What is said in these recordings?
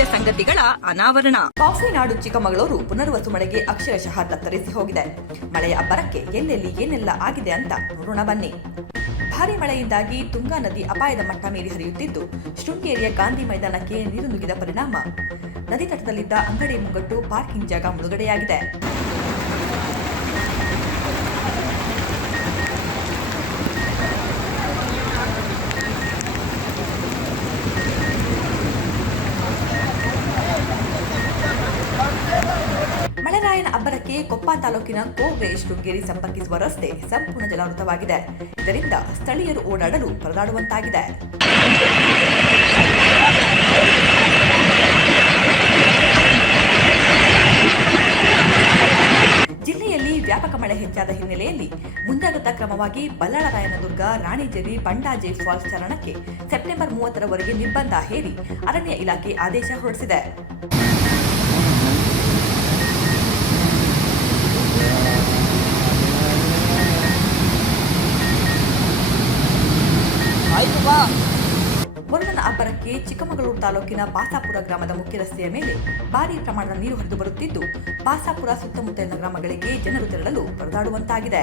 ಅನಾವರಣ. ಕಾಫಿ ನಾಡು ಚಿಕ್ಕಮಗಳೂರು ಪುನರ್ವಸು ಮಳೆಗೆ ಅಕ್ಷರಶಃ ತತ್ತರಿಸಿ ಹೋಗಿದೆ. ಮಳೆಯ ಅಬ್ಬರಕ್ಕೆ ಎಲ್ಲೆಲ್ಲಿ ಏನೆಲ್ಲ ಆಗಿದೆ ಅಂತ ನೋಡೋಣ ಬನ್ನಿ. ಭಾರಿ ಮಳೆಯಿಂದಾಗಿ ತುಂಗಾ ನದಿ ಅಪಾಯದ ಮಟ್ಟ ಮೀರಿ ಹರಿಯುತ್ತಿದ್ದು, ಶೃಂಗೇರಿಯ ಗಾಂಧಿ ಮೈದಾನಕ್ಕೆ ನೀರು ನುಗ್ಗಿದ ಪರಿಣಾಮ. ನದಿ ತಟದಲ್ಲಿದ್ದ ಅಂಗಡಿ ಮುಂಗಟ್ಟು ಪಾರ್ಕಿಂಗ್ ಜಾಗ ಮುಳುಗಡೆಯಾಗಿದೆ. ಮಳೆರಾಯನ ಅಬ್ಬರಕ್ಕೆ ಕೊಪ್ಪ ತಾಲೂಕಿನ ಕೋಗ್ರೆ ಶೃಂಗೇರಿ ಸಂಪರ್ಕಿಸುವ ರಸ್ತೆ ಸಂಪೂರ್ಣ ಜಲಾವೃತವಾಗಿದೆ. ಇದರಿಂದ ಸ್ಥಳೀಯರು ಓಡಾಡಲು ಪರದಾಡುವಂತಾಗಿದೆ. ಜಿಲ್ಲೆಯಲ್ಲಿ ವ್ಯಾಪಕ ಮಳೆ ಹೆಚ್ಚಾದ ಹಿನ್ನೆಲೆಯಲ್ಲಿ ಮುಂಜಾಗ್ರತಾ ಕ್ರಮವಾಗಿ ಬಲ್ಲಾಳರಾಯನದುರ್ಗ, ರಾಣಿಜೇರಿ, ಬಂಡಾಜೆ ಫಾಲ್ಸ್ ಚರಣಕ್ಕೆ ಸೆಪ್ಟೆಂಬರ್ ಮೂವತ್ತರವರೆಗೆ ನಿರ್ಬಂಧ ಹೇರಿ ಅರಣ್ಯ ಇಲಾಖೆ ಆದೇಶ ಹೊರಡಿಸಿದೆ. ವರುಣನ ಅಬ್ಬರಕ್ಕೆ ಚಿಕ್ಕಮಗಳೂರು ತಾಲೂಕಿನ ಬಾಸಾಪುರ ಗ್ರಾಮದ ಮುಖ್ಯ ರಸ್ತೆಯ ಮೇಲೆ ಭಾರಿ ಪ್ರಮಾಣದ ನೀರು ಹರಿದು ಬರುತ್ತಿದ್ದು, ಬಾಸಾಪುರ ಸುತ್ತಮುತ್ತಲಿನ ಗ್ರಾಮಗಳಿಗೆ ಜನರು ತೆರಳಲು ಪರದಾಡುವಂತಾಗಿದೆ.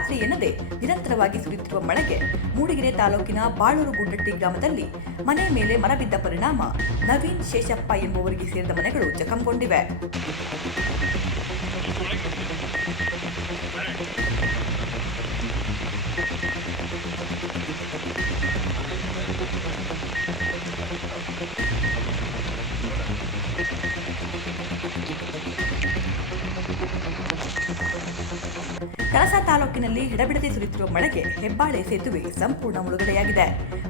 ರಾತ್ರಿ ಎನ್ನದೆ ನಿರಂತರವಾಗಿ ಸುರಿಯುತ್ತಿರುವ ಮಳೆಗೆ ಮೂಡಿಗೆರೆ ತಾಲೂಕಿನ ಬಾಳೂರು ಗುಡ್ಡಟ್ಟಿ ಗ್ರಾಮದಲ್ಲಿ ಮನೆ ಮೇಲೆ ಮರ ಬಿದ್ದ ಪರಿಣಾಮ ನವೀನ್ ಶೇಷಪ್ಪ ಎಂಬುವರಿಗೆ ಸೇರಿದ ಮನೆಗಳು ಜಖಂಗೊಂಡಿವೆ. ಕಳಸ ತಾಲೂಕಿನಲ್ಲಿ ಹಿಡಬಿಡದೆ ಸುರಿಯುತ್ತಿರುವ ಮಳೆಗೆ ಹೆಬ್ಬಾಳೆ ಸೇತುವೆ ಸಂಪೂರ್ಣ ಮುಳುಗಡೆಯಾಗಿದೆ.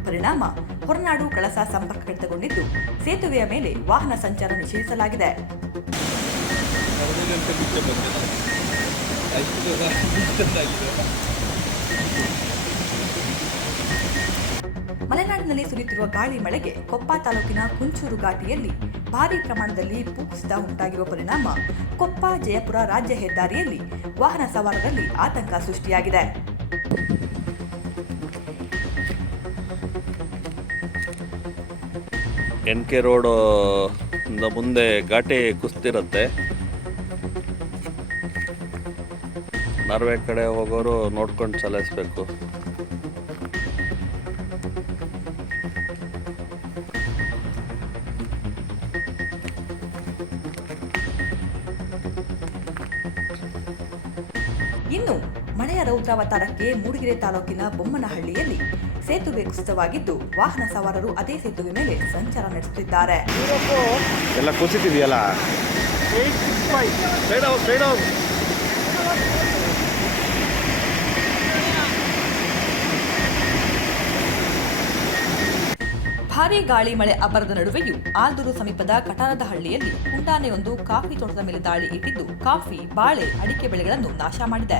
ಪರಿಣಾಮ ಹೊರನಾಡು ಕಳಸ ಸಂಪರ್ಕ ಕಡಿತಗೊಂಡಿದ್ದು, ಸೇತುವೆಯ ಮೇಲೆ ವಾಹನ ಸಂಚಾರ ನಿಷೇಧಿಸಲಾಗಿದೆ. ಮಲೆನಾಡಿನಲ್ಲಿ ಸುರಿಯುತ್ತಿರುವ ಗಾಳಿ ಮಳೆಗೆ ಕೊಪ್ಪ ತಾಲೂಕಿನ ಕುಂಚೂರು ಘಾಟಿಯಲ್ಲಿ ಭಾರಿ ಪ್ರಮಾಣದಲ್ಲಿ ಭೂಕುಸಿತ ಉಂಟಾಗಿರುವ ಪರಿಣಾಮ ಕೊಪ್ಪ, ಜಯಪುರ ರಾಜ್ಯ ಹೆದ್ದಾರಿಯಲ್ಲಿ ವಾಹನ ಸವಾರರಲ್ಲಿ ಆತಂಕ ಸೃಷ್ಟಿಯಾಗಿದೆ. ಎನ್ ಕೆ ರೋಡ್ ಮುಂದೆ ಘಾಟಿ ಕುಸ್ತಿರುತ್ತೆ. ನಾರ್ವೆ ಕಡೆ ಹೋಗೋರು ನೋಡ್ಕೊಂಡು ಚಲಾಯಿಸ್ಬೇಕು. ಇನ್ನು ಮಳೆಯ ರೌದ್ರಾವತಾರಕ್ಕೆ ಮೂಡಿಗೆರೆ ತಾಲೂಕಿನ ಬೊಮ್ಮನಹಳ್ಳಿಯಲ್ಲಿ ಸೇತುವೆ ಕುಸಿತವಾಗಿದ್ದು ವಾಹನ ಸವಾರರು ಅದೇ ಸೇತುವೆ ಮೇಲೆ ಸಂಚಾರ ನಡೆಸುತ್ತಿದ್ದಾರೆ. ಎಲ್ಲ ಕುಸಿತಿದೆಯಲ್ಲ? ಭಾರೀ ಗಾಳಿ ಮಳೆ ಅಬ್ಬರದ ನಡುವೆಯೂ ಆಲ್ದೂರು ಸಮೀಪದ ಕಟಾರದ ಹಳ್ಳಿಯಲ್ಲಿ ಹುಂಡಾನೆಯೊಂದು ಕಾಫಿ ತೋಟದ ಮೇಲೆ ದಾಳಿ ಇಟ್ಟಿದ್ದು ಕಾಫಿ, ಬಾಳೆ, ಅಡಿಕೆ ಬೆಳೆಗಳನ್ನು ನಾಶ ಮಾಡಿದೆ.